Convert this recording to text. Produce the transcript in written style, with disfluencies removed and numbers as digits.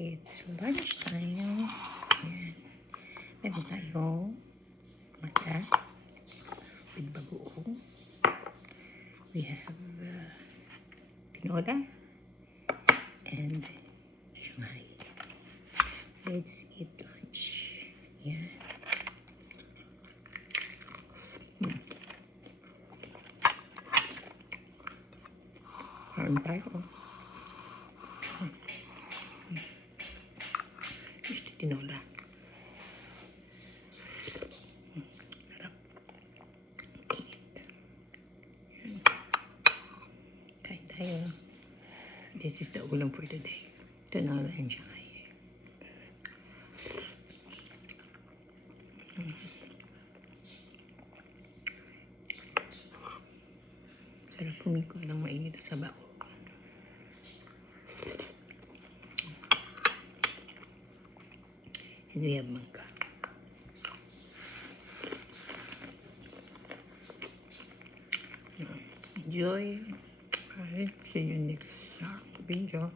It's lunchtime. Ayan. Meron tayong mata with bagoong. We have tinola and Shanghai. Let's eat lunch. Ayan. Kain tayo. Gusto tinola. Sarap. Eat. Kain tayo. This is the ulam for today. Tinola and Shanghai. Sarap pumikot ng mainit sa bao. And we have mangga. Enjoy. Alright, see you next video.